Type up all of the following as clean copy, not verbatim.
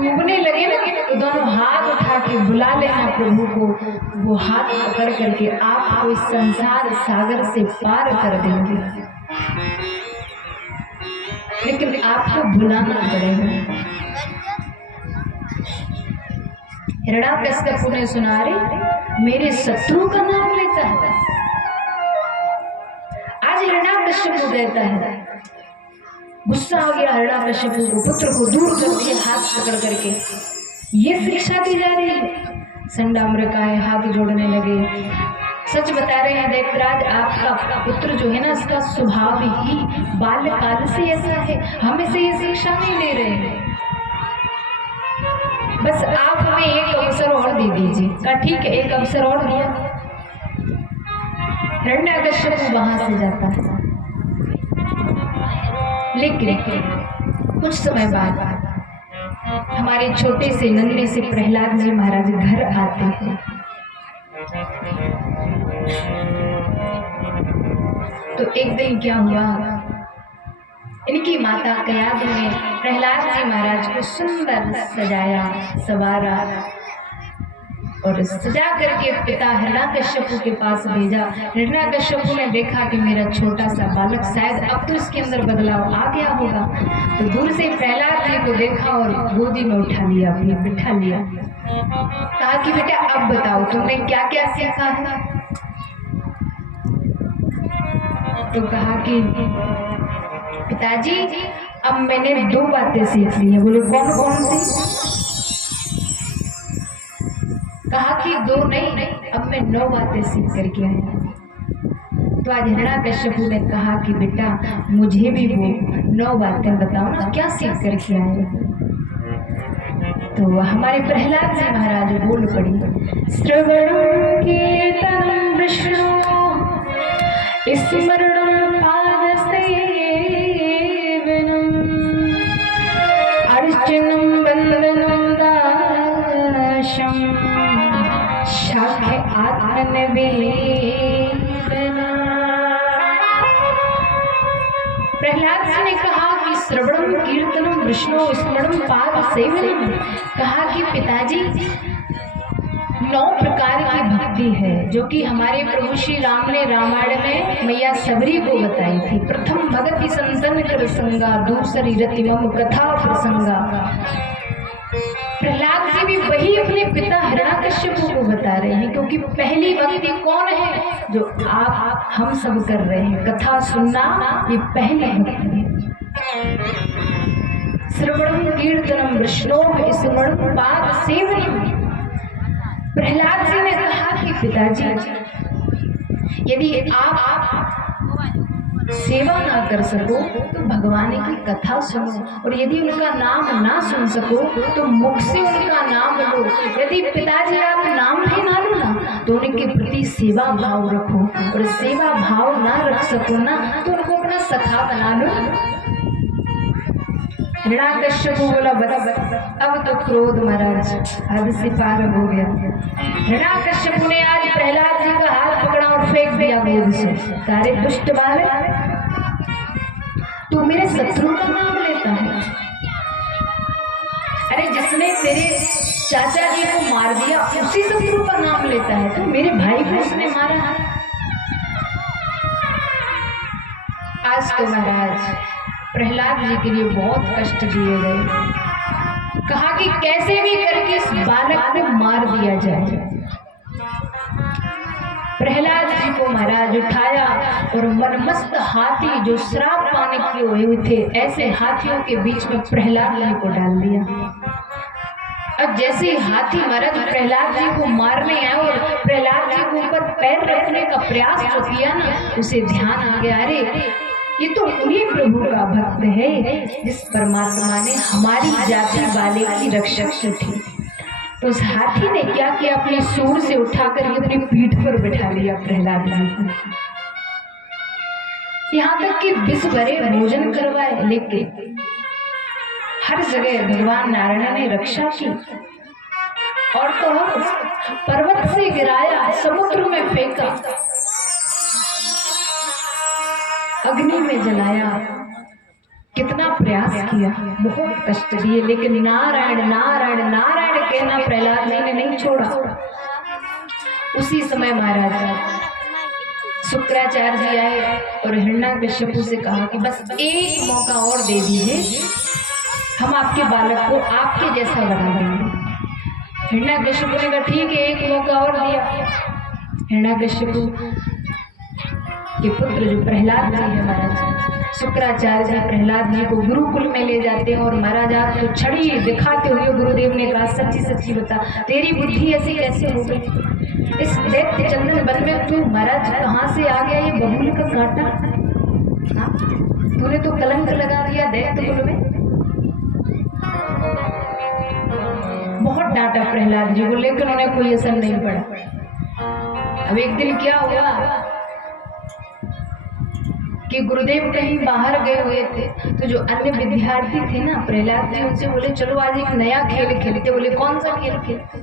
डूबने लगे ना तो दोनों हाथ उठा के बुला लेना प्रभु को। वो हाथ पकड़ करके आपको इस संसार सागर से पार कर देंगे, लेकिन आपको बुलाना पड़ेगा। हिरण्याकश्यप ने सुना, रे मेरे शत्रु का नाम लेता है। आज हिरण्याकश्यप कहता है, गुस्सा आ गया हिरण्याकश्यप को, पुत्र को दूर कर दिया हाथ पकड़ करके। ये शिक्षा दी जा रही है। संडामृकाएं हाथ जोड़ने लगे। सच बता रहे हैं दैत्यराज, आपका पुत्र जो है ना, इसका स्वभाव ही बाल्यकाल से ऐसा है, हम इसे ये शिक्षा नहीं दे रहे हैं। बस आप हमें एक अवसर और दे दीजिए। कहा ठीक है, एक अवसर और दिया। हिरण्याकश्यप वहां से जाता है, लेकिन कुछ समय बाद हमारे छोटे से नन्हे से प्रहलाद जी महाराज घर आते हैं। तो एक दिन क्या हुआ, इनकी माता कयाधु ने प्रहलाद जी महाराज को सुंदर सजाया संवारा और सजा करके पिता हिरण्याकश्यप के पास भेजा। हिरण्याकश्यप ने देखा कि मेरा छोटा सा बालक शायद अब तो इसके अंदर बदलाव आ गया होगा, तो दूर से प्रहलाद जी को देखा और गोदी में उठा लिया, अपने बिठा लिया। कहा कि बेटा अब बताओ तुमने क्या क्या सीखा है। तो कहा कि पिताजी अब मैंने 2 बातें सीख ली हैं। बोले कौन कौन सी? कहा कि 2 नहीं, अब मैं 9 बातें सीख करके आया। तो आज हिरण्याकश्यप ने कहा कि बेटा मुझे भी वो 9 बातें बताओ ना, क्या सीख करके आए। तो हमारे प्रहलाद जी महाराज बोल पड़ी, श्रवणं कीर्तनं विष्णु स्मरणं पादसेवनम् अर्चनं वन्दनं दाशं शाखे आत्मनिवेदना। प्रहलाद जी ने कहा कि श्रवणम कीर्तनम विष्णु स्मरणम पाद सेवनम। कहा कि पिताजी 9 प्रकार की भक्ति है जो कि हमारे प्रभु श्री राम ने रामायण में मैया सबरी को बताई थी। प्रथम भगति संतन कर संगा, दूसरी रति मम कथा प्रसंगा। प्रहलाद जी भी वही अपने पिता हिरण्याकश्यप को बता रहे हैं, क्योंकि पहली भक्ति कौन है जो आप हम सब कर रहे हैं, कथा सुनना, ये पहली भक्ति है। श्रवणं कीर्तनम विष्णु स्मरणं पाद सेवनम। प्रहलाद जी ने कहा कि पिताजी यदि आप सेवा ना कर सको तो भगवान की कथा सुनो, और यदि उनका नाम ना सुन सको तो मुख से उनका नाम लो। यदि पिताजी आप नाम भी ना लो ना तो उनके प्रति सेवा भाव रखो, और सेवा भाव ना रख सको ना तो उनको अपना सखा बना लो। हिरण्याकश्यप बोला बस अब तो क्रोध महाराज हद से पार हो गया। हिरण्याकश्यप ने आज प्रहलाद जी का हाथ पकड़ा और फेंक दिया गोद से। सारे दुष्ट बालक, तू मेरे शत्रु का नाम लेता है। अरे जिसने तेरे चाचा जी को मार दिया उसी शत्रु का नाम लेता है, तो मेरे भाई को उसने मारा है। आज तो महाराज प्रहलाद जी के लिए बहुत कष्ट दिए गए। कहा कि कैसे भी करके इस बालक को मार दिया जाए। प्रहलाद जी को महाराज उठाया और मनमस्त हाथी जो श्राप पाने के हुए थे, ऐसे हाथियों के बीच में प्रहलाद जी को डाल दिया। अब जैसे हाथी महाराज प्रहलाद जी को मारने आया और प्रहलाद जी को ऊपर पैर रखने का प्रयास जो किया ना, उसे ध्यान आ गया, अरे ये तो उन्हीं प्रभु का भक्त है जिस परमात्मा ने हमारी जाति वाले की रक्षक थी। तो उस हाथी ने क्या किया, अपनी सूंड से उठाकर अपनी पीठ पर बैठा लिया प्रहलाद जी को। यहाँ तक कि विष भरे भोजन करवाए, लेकिन हर जगह भगवान नारायण ने रक्षा की। और तो पर्वत से गिराया, समुद्र में फेंका, अग्नि में जलाया, कितना प्रयास किया, बहुत कष्ट दिए, लेकिन नारायण नारायण नारायण कहना प्रहलाद जी ने नहीं छोड़ा। उसी समय महाराज शुक्राचार्य जी आए और हिरण्याकश्यपु से कहा कि बस एक मौका और दे दीजिए, हम आपके बालक को आपके जैसा बना देंगे। हिरण्याकश्यपु ने कहा ठीक है, एक मौका और दिया। हिरण्याकश्यपु के पुत्र जो प्रहलाद जी है महाराज, शुक्राचार्य जी प्रहलाद जी को गुरुकुल में ले जाते हैं और महाराज आपको छड़ी दिखाते हुए गुरुदेव ने कहा सच्ची सच्ची बता, तेरी बुद्धि ऐसी कैसे हो गई? इस दैत्य चंदन वन में तू महाराज कहाँ से आ गया? ये बबूल का कांटा, हाँ? तूने तो कलंक लगा दिया दैत्य कुल में। बहुत डांटा प्रहलाद जी को, लेकिन उन्हें कोई असर नहीं पड़ा। अब एक दिन क्या हुआ कि गुरुदेव कहीं बाहर गए हुए थे, तो जो अन्य विद्यार्थी थे ना प्रहलाद जी उनसे बोले चलो आज एक नया खेल खेलते। बोले कौन सा खेल खेलते?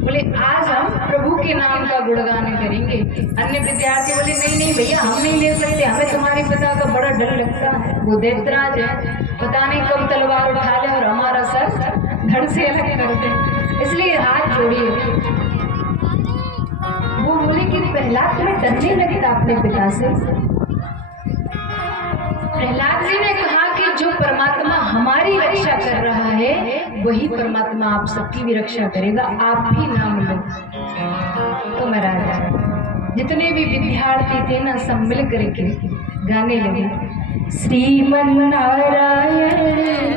बोले आज हम प्रभु के नाम का गुणगान करेंगे। अन्य विद्यार्थी बोले नहीं नहीं भैया, हम नहीं ले सकते, हमें तुम्हारे पिता का बड़ा डर लगता है, वो दैत्यराज है, पता नहीं कब तलवार उठा ले और हमारा सर धड़ से अलग कर दे, इसलिए हाथ जोड़िए। वो बोले कि प्रहलाद तुम्हें डरने लगेगा अपने पिता से? प्रहलाद जी ने कहा कि जो परमात्मा हमारी रक्षा कर रहा है वही परमात्मा आप सबकी भी रक्षा करेगा, आप भी नाम लो। तो महाराज जितने भी विद्यार्थी थे ना सब मिल करके गाने लगे, श्रीमन नारायण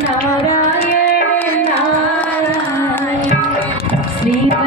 नारायण नारायण, श्रीमन